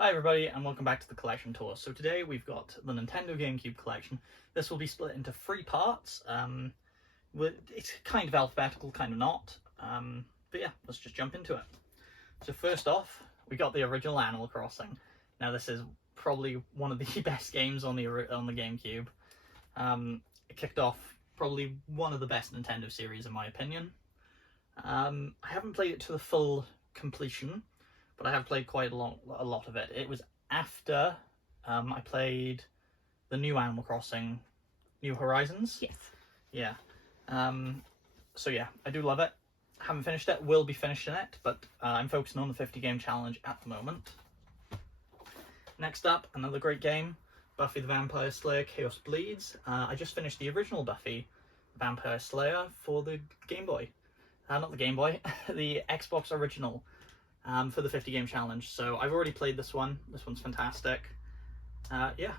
Hi everybody and welcome back to the collection tour. So today we've got the Nintendo GameCube collection. This will be split into 3 parts. It's kind of alphabetical, kind of not. But yeah, let's just jump into it. So first off, we got the original Animal Crossing. Now this is probably one of the best games on the GameCube. It kicked off probably one of the best Nintendo series in my opinion. I haven't played it to the full completion, but I have played quite a lot of it. It was after I played the new Animal Crossing, New Horizons. Yes. Yeah. So yeah, I do love it. Haven't finished it, will be finishing it, but I'm focusing on the 50 game challenge at the moment. Next up, another great game, Buffy the Vampire Slayer Chaos Bleeds. I just finished the original Buffy the Vampire Slayer for the Game Boy. Not the Game Boy, the Xbox original. For the 50 game challenge, so I've already played this one. This one's fantastic. Yeah,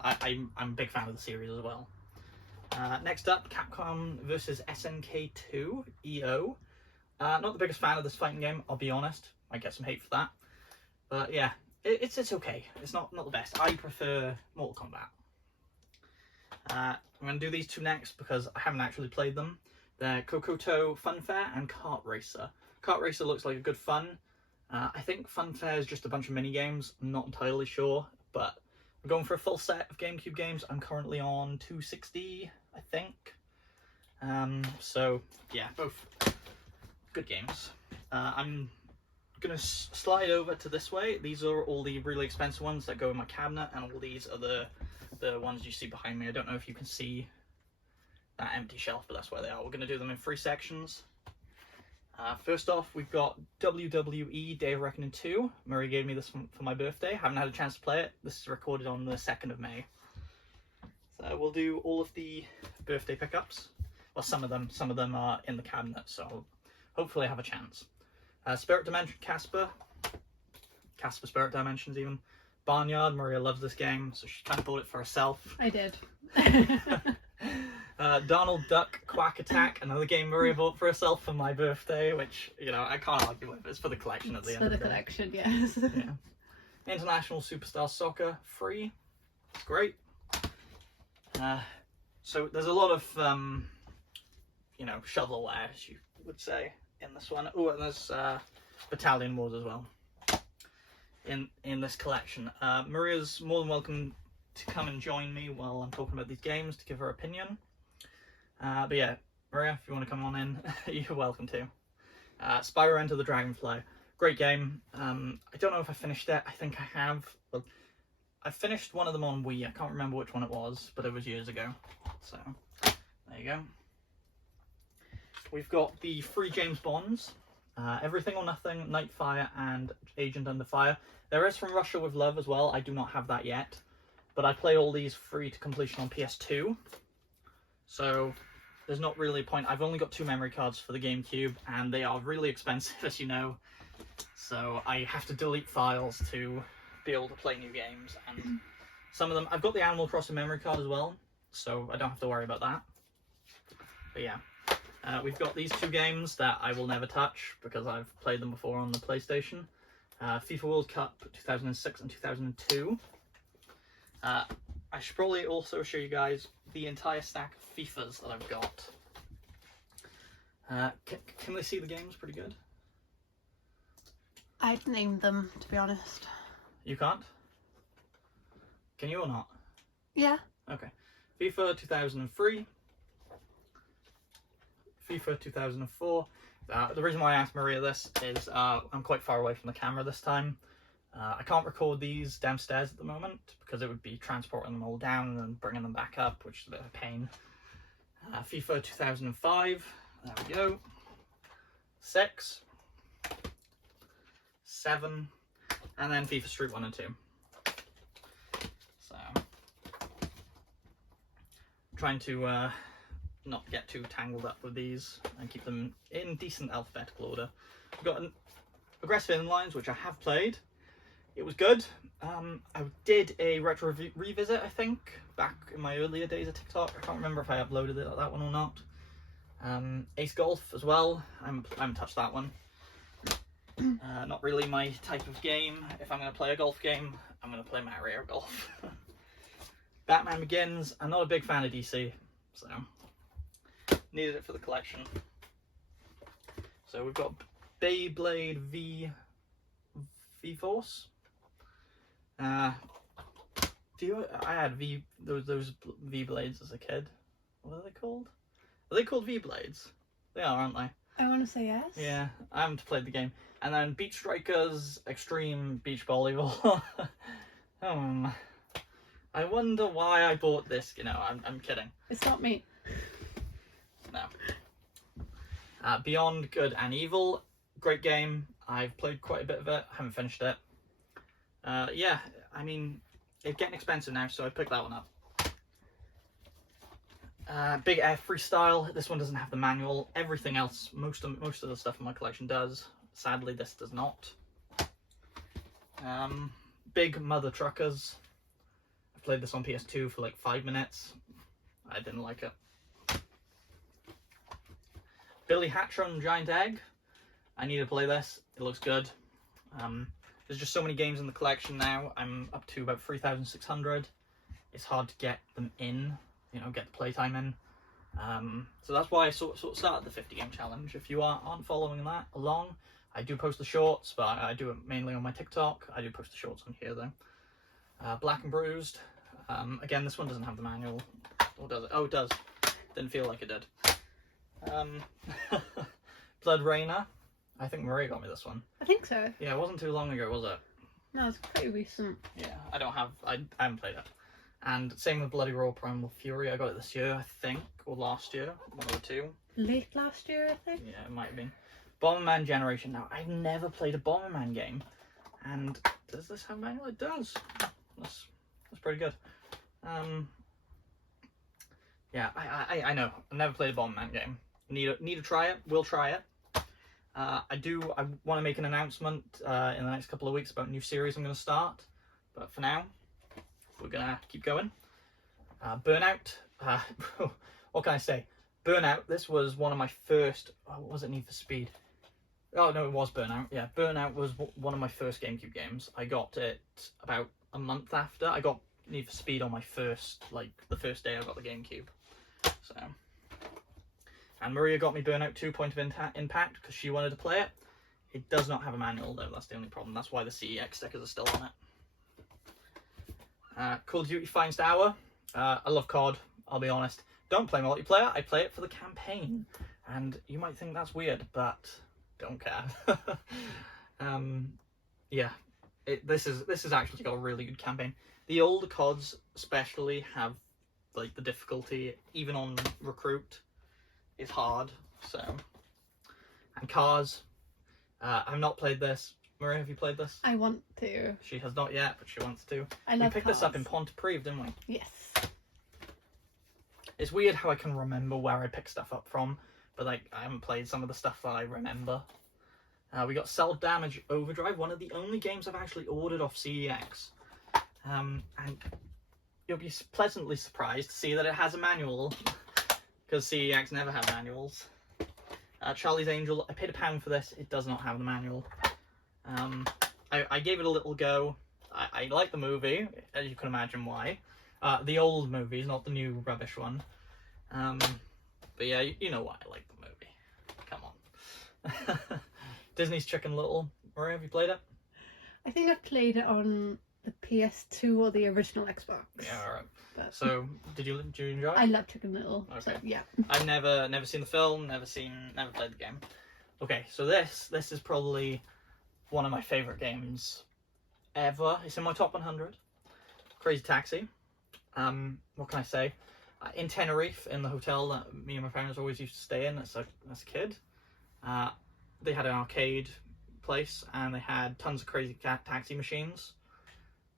I'm a big fan of the series as well. Next up, Capcom vs SNK2 EO. Not the biggest fan of this fighting game, I'll be honest. Might get some hate for that, but yeah, it's okay. It's not the best. I prefer Mortal Kombat. I'm going to do these two next because I haven't actually played them. They're Kokoto Funfair and Kart Racer. Kart Racer looks like a good fun. I think Funfair is just a bunch of mini games. I'm not entirely sure, but I'm going for a full set of GameCube games. I'm currently on 260, I think. So yeah, both good games. I'm gonna slide over to this way. These are all the really expensive ones that go in my cabinet, and all these are the ones you see behind me. I don't know if you can see that empty shelf, but that's where they are. We're gonna do them in 3 sections. First off, we've got WWE Day of Reckoning 2. Murray gave me this one for my birthday. Haven't had a chance to play it. This is recorded on the 2nd of May. So we'll do all of the birthday pickups. Well, some of them are in the cabinet, so hopefully I have a chance. Spirit Dimension Casper Spirit Dimensions even. Barnyard, Maria loves this game, so she kind of bought it for herself. I did. Donald Duck Quack Attack, another game Maria bought for herself for my birthday, which, you know, I can't argue with. It's for the collection at the end of the day. For the collection, yes. Yeah. International Superstar Soccer, free. It's great. So there's a lot of, you know, shovelware, as you would say, in this one. Oh, and there's Battalion Wars as well in this collection. Maria's more than welcome to come and join me while I'm talking about these games to give her opinion. But yeah, Maria, if you want to come on in, you're welcome to. Spyro Enter the Dragonfly, great game. I don't know if I finished it. I think I have. Well, I finished one of them on Wii. I can't remember which one it was, but it was years ago. So there you go. We've got the 3 James Bonds, Everything or Nothing, Nightfire, and Agent Under Fire. There is From Russia with Love as well. I do not have that yet, but I played all these free to completion on PS2. So there's not really a point. I've only got 2 memory cards for the GameCube, and they are really expensive, as you know. So I have to delete files to be able to play new games. And some of them, I've got the Animal Crossing memory card as well, so I don't have to worry about that. But yeah, we've got these 2 games that I will never touch because I've played them before on the PlayStation. FIFA World Cup 2006 and 2002. I should probably also show you guys the entire stack of FIFAs that I've got. Can they see the games pretty good? I'd named them, to be honest. You can't? Can you or not? Yeah. Okay. FIFA 2003. FIFA 2004. The reason why I asked Maria this is I'm quite far away from the camera this time. I can't record these downstairs at the moment because it would be transporting them all down and then bringing them back up, which is a bit of a pain. FIFA 2005, there we go. 6, 7, and then FIFA Street 1 and 2. So, trying to not get too tangled up with these and keep them in decent alphabetical order. We've got an Aggressive Inlines, which I have played. It was good. I did a retro revisit, I think, back in my earlier days of TikTok. I can't remember if I uploaded that one or not. Ace Golf as well. I haven't touched that one. Not really my type of game. If I'm going to play a golf game, I'm going to play Mario Golf. Batman Begins. I'm not a big fan of DC, so needed it for the collection. So we've got Beyblade V-Force. I had those V-Blades as a kid. What are they called? Are they called V-Blades? They are, aren't they? I want to say yes. Yeah, I haven't played the game. And then Beach Strikers Extreme Beach Volleyball. I wonder why I bought this. You know, I'm kidding. It's not me. No. Beyond Good and Evil, great game. I've played quite a bit of it. Haven't finished it. Yeah, I mean, it's getting expensive now, so I picked that one up. Big Air Freestyle. This one doesn't have the manual. Everything else, most of the stuff in my collection does. Sadly, this does not. Big Mother Truckers. I played this on PS2 for like 5 minutes. I didn't like it. Billy Hatcher and Giant Egg. I need to play this. It looks good. There's just so many games in the collection now. I'm up to about 3,600. It's hard to get them in, you know, get the playtime in. So that's why I sort of started the 50 game challenge. If you aren't following that along, I do post the shorts, but I do it mainly on my TikTok. I do post the shorts on here though. Black and Bruised. Again, this one doesn't have the manual. Or does it? Oh, it does. Didn't feel like it did. Blood Rainer. I think Maria got me this one. I think so. Yeah, it wasn't too long ago, was it? No, it's pretty recent. Yeah, I haven't played it. And same with Bloody Roar Primal Fury. I got it this year, I think, or last year, one of the two. Late last year, I think. Yeah, it might have been. Bomberman Generation. Now, I've never played a Bomberman game, and does this have manual? It does. That's pretty good. Yeah, I know. I've never played a Bomberman game. Need to try it. We'll try it. I want to make an announcement in the next couple of weeks about a new series I'm going to start. But for now, we're going to keep going. Burnout. What can I say? Burnout. This was one of my first... what was it? Need for Speed. Oh, no, it was Burnout. Yeah, Burnout was one of my first GameCube games. I got it about a month after. I got Need for Speed on my first, the first day I got the GameCube. So... And Maria got me Burnout 2 Point of Impact because she wanted to play it. It does not have a manual though, that's the only problem. That's why the CEX stickers are still on it. Call of Duty Finest Hour. I love COD, I'll be honest. Don't play multiplayer, I play it for the campaign. And you might think that's weird, but don't care. Yeah, this is actually got a really good campaign. The older CODs especially have the difficulty, even on Recruit. Is hard, so. And Cars. I've not played this. Maria, have you played this? I want to. She has not yet, but she wants to. I love We picked this up in Pontypridd, didn't we? Yes. It's weird how I can remember where I pick stuff up from, but I haven't played some of the stuff that I remember. We got Cell Damage Overdrive, one of the only games I've actually ordered off CEX. And you'll be pleasantly surprised to see that it has a manual. Because CEX never have manuals. Charlie's Angel, I paid £1 for this. It does not have the manual. I gave it a little go. I like the movie, as you can imagine why. The old movies, not the new rubbish one. But yeah, you know why I like the movie. Come on. Disney's Chicken Little. Maria, have you played it? I think I played it on the PS2 or the original Xbox. Yeah, alright. But So, did you enjoy it? I love Chicken Little. Okay. So, yeah. I've never seen the film, never played the game. Okay, so this is probably one of my favourite games ever. It's in my top 100. Crazy Taxi. What can I say? In Tenerife, in the hotel that me and my parents always used to stay in as a kid, they had an arcade place and they had tons of Crazy Taxi machines.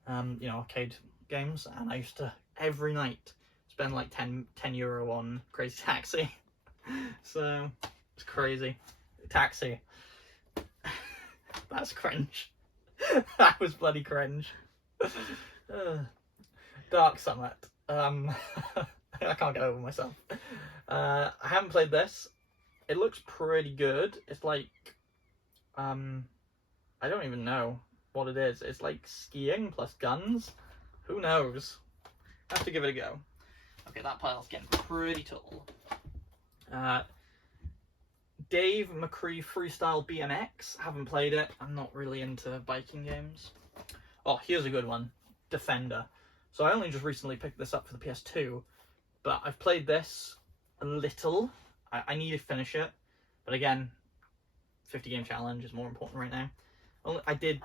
You know, arcade games, and I used to every night spend like 10 euro on Crazy Taxi. So it's crazy. Taxi. That's cringe. That was bloody cringe. Dark Summit. I can't get over myself. I haven't played this. It looks pretty good. It's like I don't even know what it is. It's like skiing plus guns. Who knows? Have to give it a go. Okay, that pile's getting pretty tall. Dave McCree Freestyle BMX. Haven't played it. I'm not really into biking games. Oh, here's a good one. Defender. So I only just recently picked this up for the PS2, but I've played this a little. I need to finish it, but again, 50 game challenge is more important right now.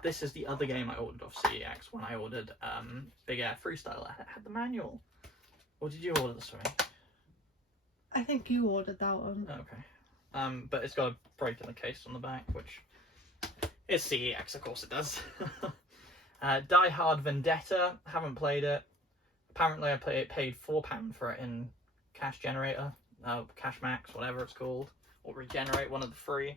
This is the other game I ordered off CEX when I ordered Big Air Freestyle. I had the manual. Or did you order this for me? I think you ordered that one. Okay. But it's got a break in the case on the back, which is CEX, of course it does. Die Hard Vendetta, haven't played it. Apparently I paid £4 for it in Cash Generator, Cash Max, whatever it's called, or Regenerate, one of the three.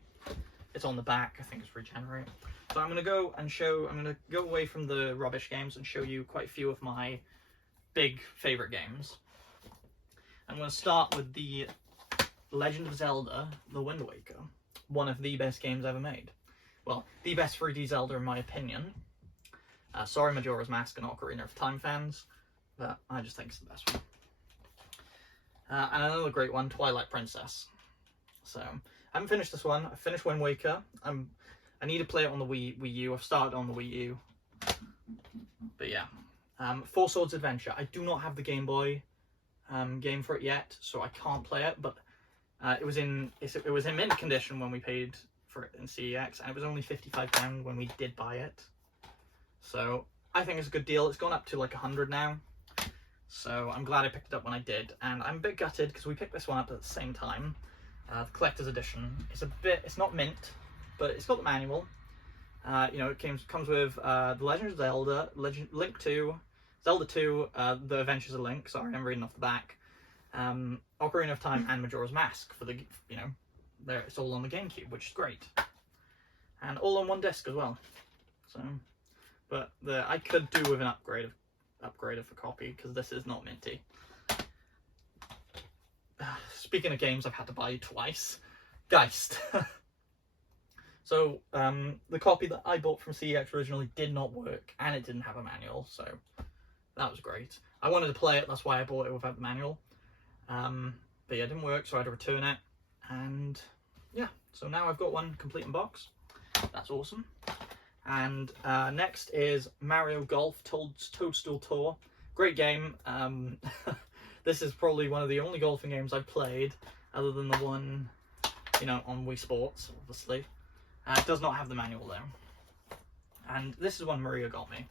It's on the back, I think it's Regenerate. So I'm going to go away from the rubbish games and show you quite a few of my big favourite games. I'm going to start with the Legend of Zelda, The Wind Waker. One of the best games ever made. Well, the best 3D Zelda in my opinion. Sorry Majora's Mask and Ocarina of Time fans, but I just think it's the best one. And another great one, Twilight Princess. So, I haven't finished this one. I finished Wind Waker. I need to play it on the Wii U. I've started on the Wii U. But yeah. Four Swords Adventure. I do not have the Game Boy game for it yet, so I can't play it, but it was in mint condition when we paid for it in CEX, and it was only £55 when we did buy it. So I think it's a good deal. It's gone up to like 100 now. So I'm glad I picked it up when I did, and I'm a bit gutted because we picked this one up at the same time. The collector's edition. It's not mint, but it's got the manual. It comes with The Legend of Zelda, Link 2, Zelda 2, The Adventures of Link. Sorry, I'm reading off the back. Ocarina of Time and Majora's Mask for the it's all on the GameCube, which is great, and all on one disc as well. So, but I could do with an upgrade of a copy because this is not minty. Speaking of games I've had to buy twice, Geist. So the copy that I bought from CEX originally did not work, and it didn't have a manual, so that was great. I wanted to play it, that's why I bought it without the manual. But yeah, it didn't work, so I had to return it, and yeah, so now I've got one complete in box. That's awesome. And next is Mario Golf Toadstool Tour. Great game. This is probably one of the only golfing games I've played, other than the one, on Wii Sports, obviously. It does not have the manual though. And this is one Maria got me.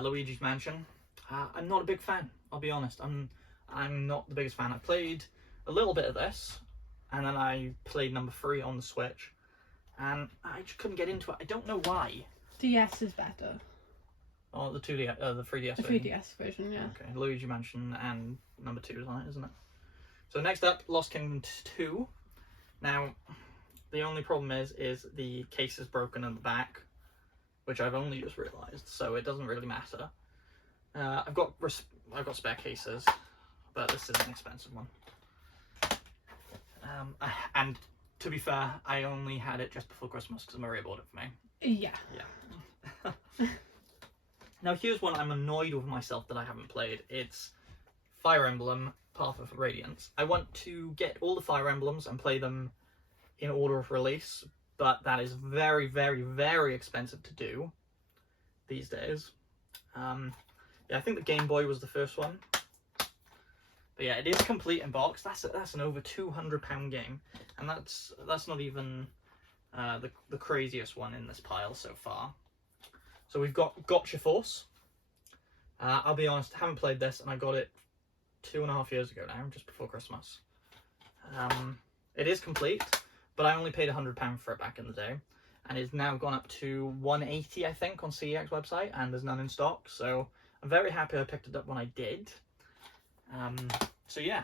Luigi's Mansion. I'm not a big fan, I'll be honest. I'm not the biggest fan. I played a little bit of this, and then I played number 3 on the Switch, and I just couldn't get into it. I don't know why. DS is better. Oh, the 3DS the version. 3DS version, yeah. Okay, Luigi Mansion and number 2 is on it, isn't it? So next up, Lost Kingdom 2. Now, the only problem is the case is broken in the back, which I've only just realised, so it doesn't really matter. I've got spare cases, but this is an expensive one. And to be fair, I only had it just before Christmas because Maria bought it for me. Yeah. Yeah. Now here's one I'm annoyed with myself that I haven't played. It's Fire Emblem Path of Radiance. I want to get all the Fire Emblems and play them in order of release, but that is very, very, very expensive to do these days. Yeah, I think the Game Boy was the first one. But yeah, it is complete in box. That's an over £200 game, and that's not even the craziest one in this pile so far. So we've got Gotcha Force. I'll be honest, I haven't played this, and I got it 2.5 years ago now, just before Christmas. It is complete, but I only paid £100 for it back in the day, and it's now gone up to £180, I think, on CEX website, and there's none in stock, so I'm very happy I picked it up when I did. So yeah,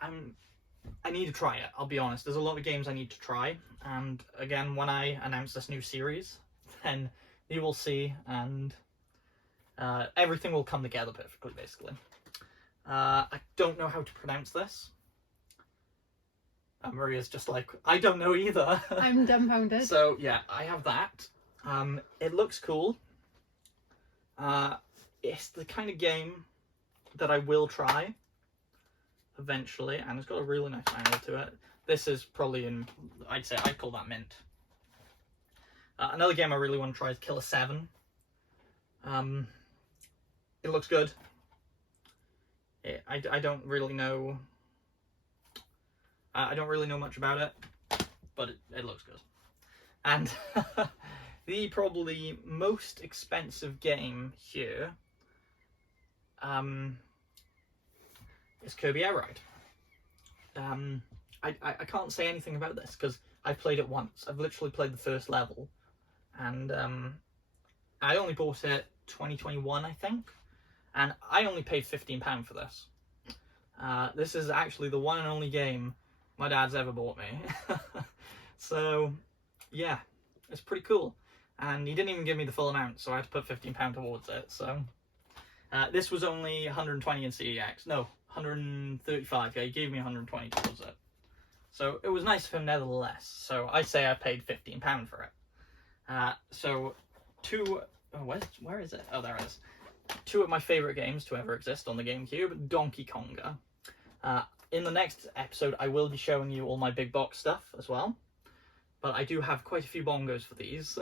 I need to try it, I'll be honest. There's a lot of games I need to try, and again, when I announce this new series, then you will see, and everything will come together perfectly, basically. I don't know how to pronounce this. Maria's just like, I don't know either. I'm dumbfounded. So yeah, I have that. It looks cool. It's the kind of game that I will try eventually, and it's got a really nice manual to it. This is probably in, I'd call that mint. Another game I really want to try is Killer 7. It looks good. I don't really know. I don't really know much about it, but it looks good. And the probably most expensive game here is Kirby Air Ride. I can't say anything about this because I've played it once. I've literally played the first level, and I only bought it 2021, I think, and I only paid £15 for this. This is actually the one and only game my dad's ever bought me. So yeah, it's pretty cool, and he didn't even give me the full amount, so I had to put £15 towards it. So this was only 120 in CEX. No, 135. Yeah, he gave me 120 towards it. So it was nice of him nevertheless. So I say I paid £15 for it. So where is it? Oh, there it is. Two of my favourite games to ever exist on the GameCube, Donkey Konga. In the next episode, I will be showing you all my big box stuff as well. But I do have quite a few bongos for these.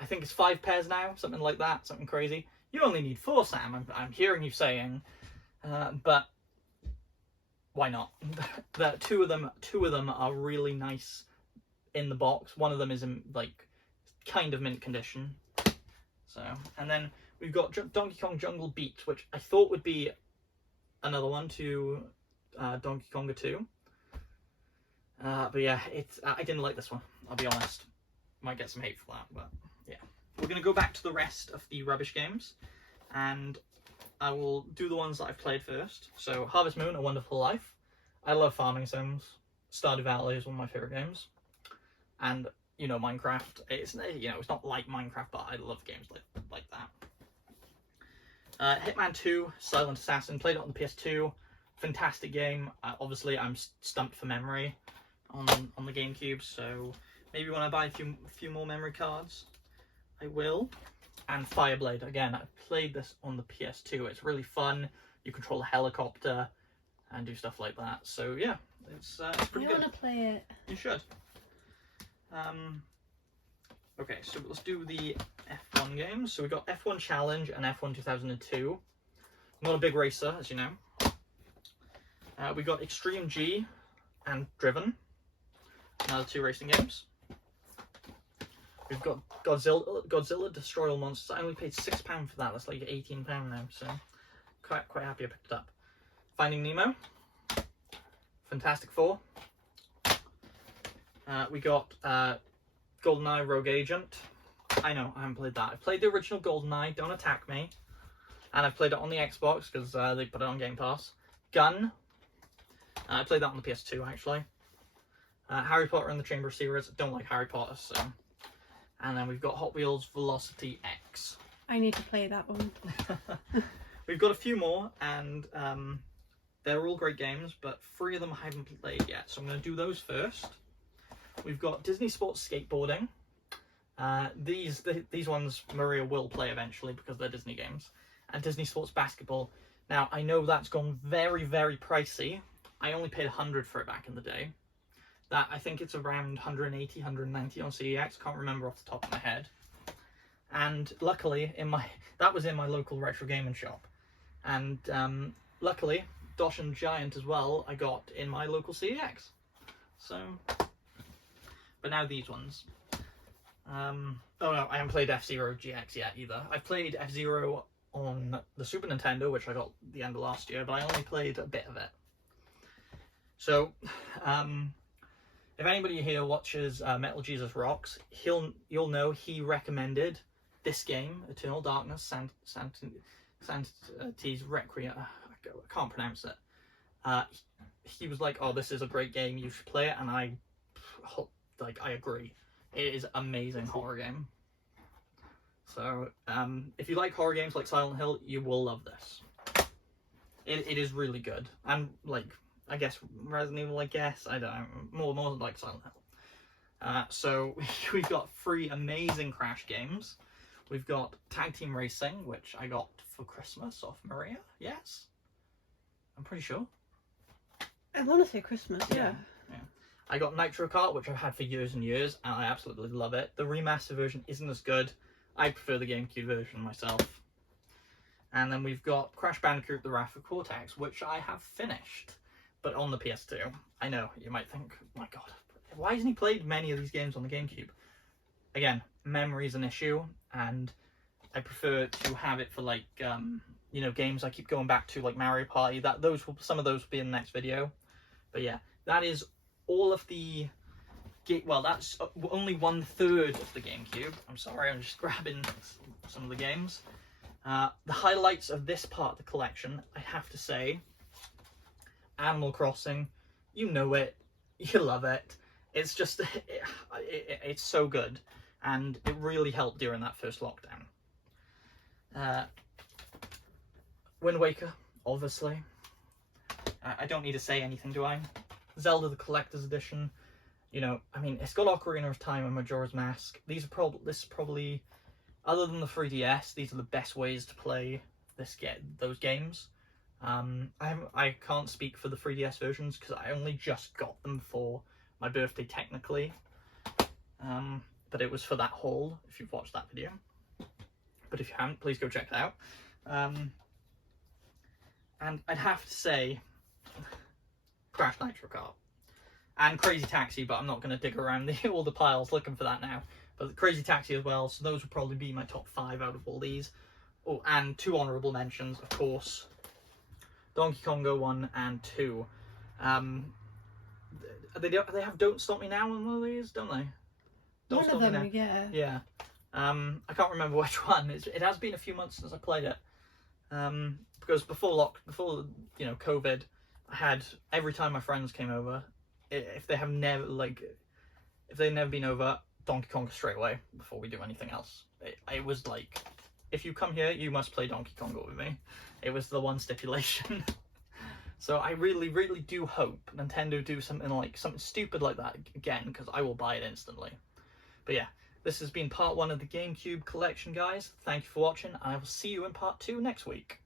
I think it's 5 pairs now, something like that, something crazy. You only need 4, Sam, I'm hearing you saying. But why not? Two of them are really nice in the box. One of them is in, like, kind of mint condition. So, and then we've got Donkey Kong Jungle Beat, which I thought would be another one to Donkey Konga 2. But yeah, I didn't like this one, I'll be honest. Might get some hate for that, but yeah. We're going to go back to the rest of the rubbish games, and I will do the ones that I've played first. So, Harvest Moon, A Wonderful Life. I love farming sims. Stardew Valley is one of my favourite games. And, you know, Minecraft. It's not like Minecraft, but I love games like that. Hitman 2, Silent Assassin. Played it on the PS2. Fantastic game. Obviously, I'm stumped for memory on the GameCube, so maybe when I buy a few more memory cards, I will. And Fireblade, again, I've played this on the PS2. It's really fun. You control a helicopter and do stuff like that. So yeah, it's pretty good. I want to play it. You should. Okay, so let's do the F1 games. So we've got F1 Challenge and F1 2002. I'm not a big racer, as you know. We've got Extreme G and Driven, another 2 racing games. We've got Godzilla Destroy All Monsters. I only paid £6 for that. That's like £18 now, so quite happy I picked it up. Finding Nemo, Fantastic Four. We got GoldenEye Rogue Agent. I know, I haven't played that. I've played the original GoldenEye, don't attack me. And I've played it on the Xbox because they put it on Game Pass. Gun. I played that on the PS2 actually. Harry Potter and the Chamber of Secrets. Don't like Harry Potter, so. And then we've got Hot Wheels Velocity X. I need to play that one. We've got a few more, and they're all great games, but 3 of them I haven't played yet, so I'm going to do those first. We've got Disney Sports Skateboarding. These ones Maria will play eventually because they're Disney games. And Disney Sports Basketball. Now, I know that's gone very, very pricey. I only paid $100 for it back in the day. That, I think it's around 180, 190 on CEX. Can't remember off the top of my head. And luckily, that was in my local retro gaming shop. And luckily, Dosh and Giant as well, I got in my local CEX. So, but now these ones. Oh no, I haven't played F-Zero GX yet either. I've played F-Zero on the Super Nintendo, which I got at the end of last year, but I only played a bit of it. So, if anybody here watches Metal Jesus Rocks, you'll know he recommended this game, Eternal Darkness, Santi's Requiem. I can't pronounce it. He was like, "Oh, this is a great game. You should play it," and I agree. It is an amazing horror game. So, if you like horror games like Silent Hill, you will love this. It is really good, and like, I guess Resident Evil. I guess I don't know, more like Silent So we've got 3 amazing Crash games. We've got Tag Team Racing, which I got for Christmas off Maria. Yes, I'm pretty sure. I want to say Christmas, yeah. I got Nitro Kart, which I've had for years and years, and I absolutely love it. The remaster version isn't as good. I prefer the GameCube version myself. And then we've got Crash Bandicoot: The Wrath of Cortex, which I have finished, but on the PS2. I know, you might think, oh my god, why hasn't he played many of these games on the GameCube? Again, memory's an issue, and I prefer to have it for, like, you know, games I keep going back to, like Mario Party. Some of those will be in the next video. But yeah, that is all of the... Well, that's only 1/3 of the GameCube. I'm sorry, I'm just grabbing some of the games. The highlights of this part of the collection, I have to say, Animal Crossing. You know it, you love it. It's just, it's so good, and it really helped during that first lockdown. Wind Waker, obviously. I don't need to say anything, do I? Zelda the Collector's Edition. You know, I mean, it's got Ocarina of Time and Majora's Mask. This is probably, other than the 3DS, these are the best ways to play those games. I can't speak for the 3DS versions because I only just got them for my birthday technically. But it was for that haul, if you've watched that video. But if you haven't, please go check that out. And I'd have to say Crash Nitro Kart. And Crazy Taxi, but I'm not going to dig around all the piles looking for that now. But Crazy Taxi as well, so those would probably be my top 5 out of all these. Oh, and 2 honourable mentions, of course. Donkey Konga 1 and 2. They have Don't Stop Me Now on one of these, don't they? One of them, yeah. Yeah. I can't remember which one. It has been a few months since I played it. Because before you know, COVID, I had, every time my friends came over, if they've never been over, Donkey Kong straight away before we do anything else. It was like, if you come here, you must play Donkey Kong with me. It was the one stipulation. So I really, really do hope Nintendo do something stupid like that again, because I will buy it instantly. But yeah, this has been part 1 of the GameCube collection, guys. Thank you for watching, and I will see you in part 2 next week.